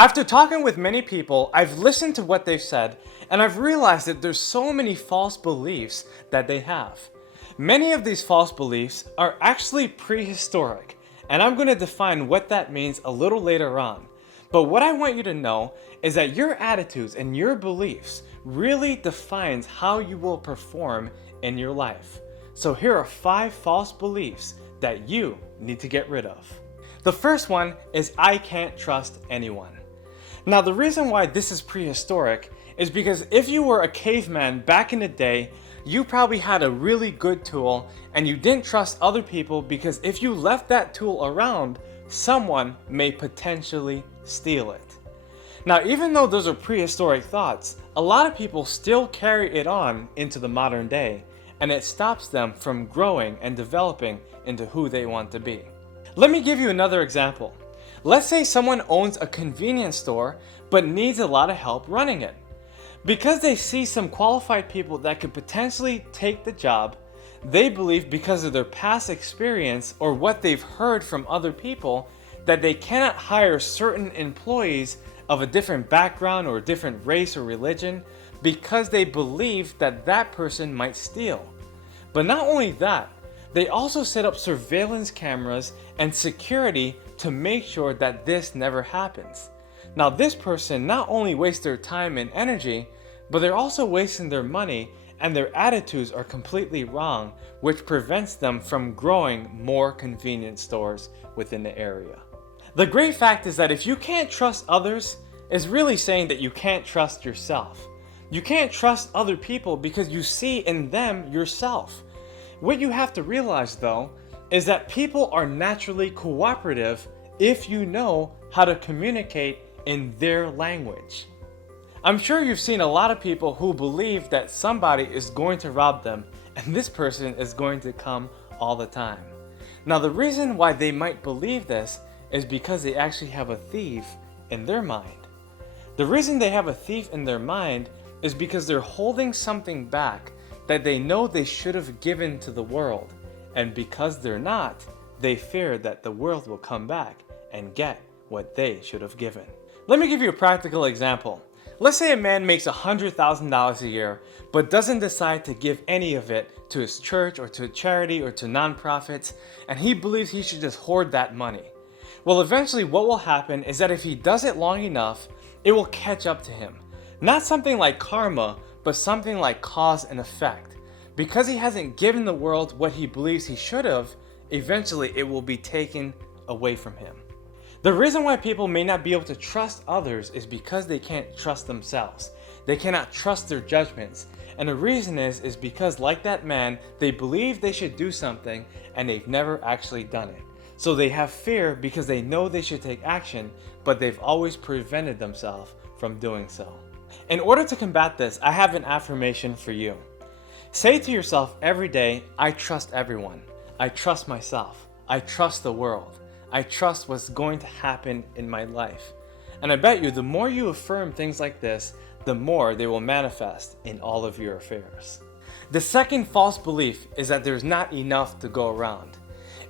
After talking with many people, I've listened to what they've said, and I've realized that there's so many false beliefs that they have. Many of these false beliefs are actually prehistoric, and I'm going to define what that means a little later on. But what I want you to know is that your attitudes and your beliefs really defines how you will perform in your life. So here are 5 false beliefs that you need to get rid of. The first one is I can't trust anyone. Now the reason why this is prehistoric is because if you were a caveman back in the day, you probably had a really good tool and you didn't trust other people because if you left that tool around, someone may potentially steal it. Now even though those are prehistoric thoughts, a lot of people still carry it on into the modern day, and it stops them from growing and developing into who they want to be. Let me give you another example. Let's say someone owns a convenience store but needs a lot of help running it. Because they see some qualified people that could potentially take the job, they believe because of their past experience or what they've heard from other people that they cannot hire certain employees of a different background or a different race or religion because they believe that that person might steal. But not only that, they also set up surveillance cameras and security to make sure that this never happens. Now this person not only wastes their time and energy, but they're also wasting their money, and their attitudes are completely wrong, which prevents them from growing more convenience stores within the area. The great fact is that if you can't trust others, it's really saying that you can't trust yourself. You can't trust other people because you see in them yourself. What you have to realize though is that people are naturally cooperative if you know how to communicate in their language. I'm sure you've seen a lot of people who believe that somebody is going to rob them and this person is going to come all the time. Now the reason why they might believe this is because they actually have a thief in their mind. The reason they have a thief in their mind is because they're holding something back that they know they should have given to the world, and because they're not, they fear that the world will come back and get what they should have given. Let me give you a practical example. Let's say a man makes $100,000 a year, but doesn't decide to give any of it to his church or to a charity or to nonprofits, and he believes he should just hoard that money. Well, eventually what will happen is that if he does it long enough, it will catch up to him. Not something like karma, but something like cause and effect. Because he hasn't given the world what he believes he should have, eventually it will be taken away from him. The reason why people may not be able to trust others is because they can't trust themselves. They cannot trust their judgments. And the reason is because like that man, they believe they should do something and they've never actually done it. So they have fear because they know they should take action, but they've always prevented themselves from doing so. In order to combat this, I have an affirmation for you. Say to yourself every day, I trust everyone. I trust myself. I trust the world. I trust what's going to happen in my life. And I bet you the more you affirm things like this, the more they will manifest in all of your affairs. The second false belief is that there's not enough to go around.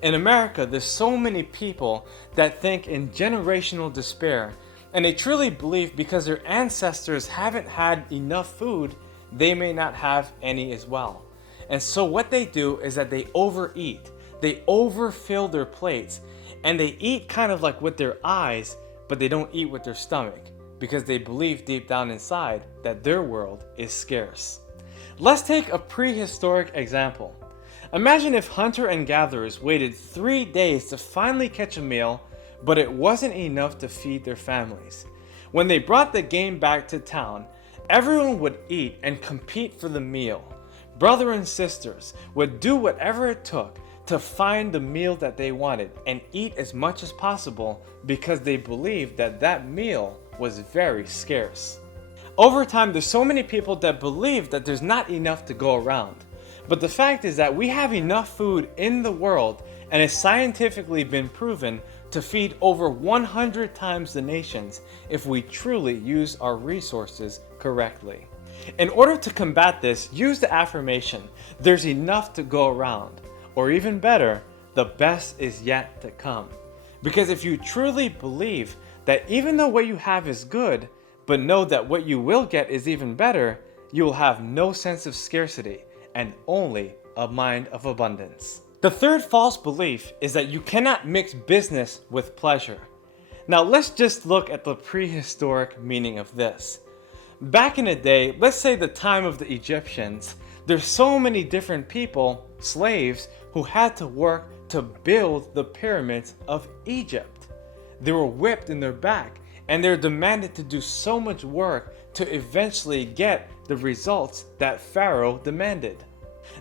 In America, there's so many people that think in generational despair, and they truly believe because their ancestors haven't had enough food, they may not have any as well. And so what they do is that they overeat. They overfill their plates, and they eat kind of like with their eyes, but they don't eat with their stomach because they believe deep down inside that their world is scarce. Let's take a prehistoric example. Imagine if hunter and gatherers waited 3 days to finally catch a meal, but it wasn't enough to feed their families. When they brought the game back to town, everyone would eat and compete for the meal. Brother and sisters would do whatever it took to find the meal that they wanted and eat as much as possible because they believed that that meal was very scarce. Over time, there's so many people that believe that there's not enough to go around. But the fact is that we have enough food in the world, and it's scientifically been proven to feed over 100 times the nations if we truly use our resources correctly. In order to combat this, use the affirmation, there's enough to go around. Or even better, the best is yet to come. Because if you truly believe that even though what you have is good, but know that what you will get is even better, you will have no sense of scarcity and only a mind of abundance. The third false belief is that you cannot mix business with pleasure. Now let's just look at the prehistoric meaning of this. Back in the day, let's say the time of the Egyptians, there's so many different people, slaves, who had to work to build the pyramids of Egypt. They were whipped in their back and they're demanded to do so much work to eventually get the results that Pharaoh demanded.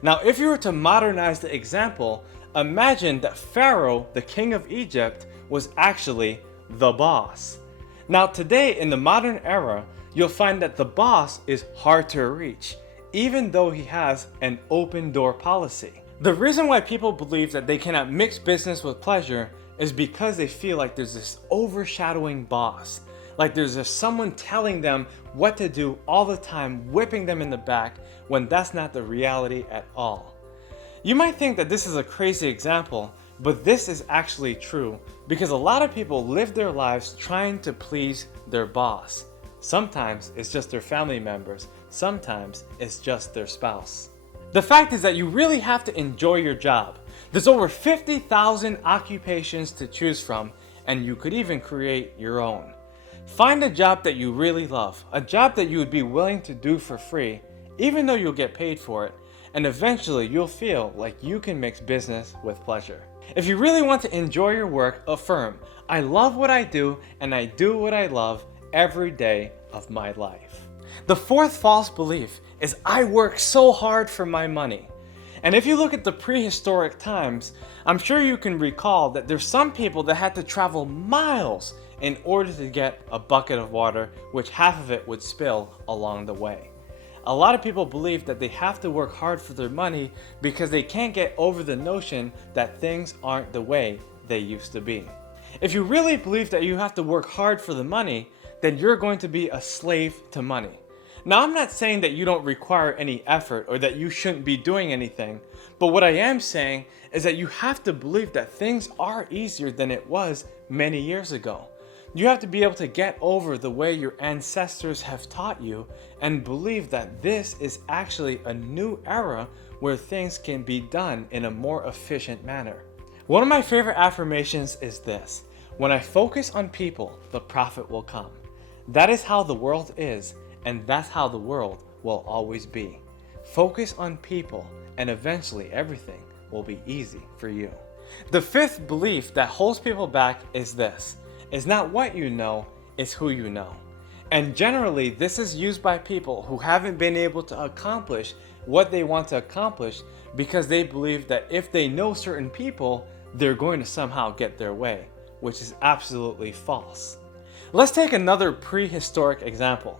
Now, if you were to modernize the example, imagine that Pharaoh, the king of Egypt, was actually the boss. Now, today in the modern era, you'll find that the boss is hard to reach, even though he has an open door policy. The reason why people believe that they cannot mix business with pleasure is because they feel like there's this overshadowing boss. Like there's just someone telling them what to do all the time, whipping them in the back, when that's not the reality at all. You might think that this is a crazy example, but this is actually true because a lot of people live their lives trying to please their boss. Sometimes it's just their family members, sometimes it's just their spouse. The fact is that you really have to enjoy your job. There's over 50,000 occupations to choose from, and you could even create your own. Find a job that you really love, a job that you would be willing to do for free, even though you'll get paid for it, and eventually you'll feel like you can mix business with pleasure. If you really want to enjoy your work, affirm, I love what I do and I do what I love every day of my life. The fourth false belief is I work so hard for my money. And if you look at the prehistoric times, I'm sure you can recall that there's some people that had to travel miles in order to get a bucket of water, which half of it would spill along the way. A lot of people believe that they have to work hard for their money because they can't get over the notion that things aren't the way they used to be. If you really believe that you have to work hard for the money, then you're going to be a slave to money. Now, I'm not saying that you don't require any effort or that you shouldn't be doing anything, but what I am saying is that you have to believe that things are easier than it was many years ago. You have to be able to get over the way your ancestors have taught you and believe that this is actually a new era where things can be done in a more efficient manner. One of my favorite affirmations is this: when I focus on people, the profit will come. That is how the world is, and that's how the world will always be. Focus on people, and eventually everything will be easy for you. The fifth belief that holds people back is this: it's not what you know, it's who you know. And generally, this is used by people who haven't been able to accomplish what they want to accomplish because they believe that if they know certain people, they're going to somehow get their way, which is absolutely false. Let's take another prehistoric example.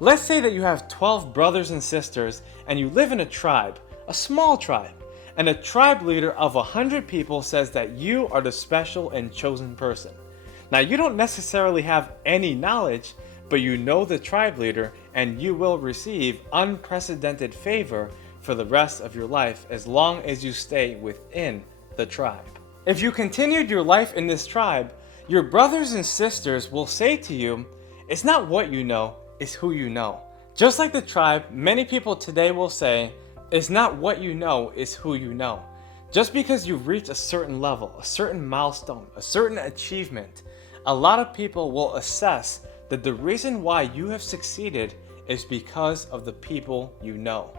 Let's say that you have 12 brothers and sisters and you live in a tribe, a small tribe, and a tribe leader of 100 people says that you are the special and chosen person. Now, you don't necessarily have any knowledge, but you know the tribe leader and you will receive unprecedented favor for the rest of your life as long as you stay within the tribe. If you continued your life in this tribe, your brothers and sisters will say to you, it's not what you know, it's who you know. Just like the tribe, many people today will say, it's not what you know, it's who you know. Just because you've reached a certain level, a certain milestone, a certain achievement, a lot of people will assess that the reason why you have succeeded is because of the people you know.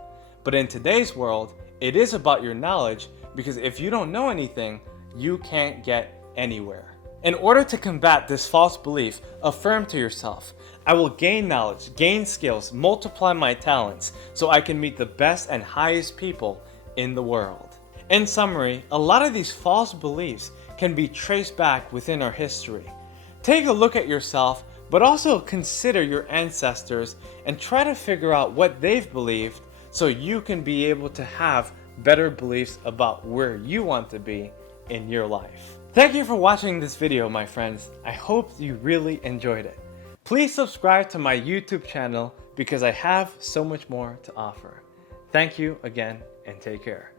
But in today's world, it is about your knowledge, because if you don't know anything, you can't get anywhere. In order to combat this false belief, affirm to yourself, I will gain knowledge, gain skills, multiply my talents, so I can meet the best and highest people in the world. In summary, a lot of these false beliefs can be traced back within our history. Take a look at yourself, but also consider your ancestors and try to figure out what they've believed so you can be able to have better beliefs about where you want to be in your life. Thank you for watching this video, my friends. I hope you really enjoyed it. Please subscribe to my YouTube channel because I have so much more to offer. Thank you again and take care.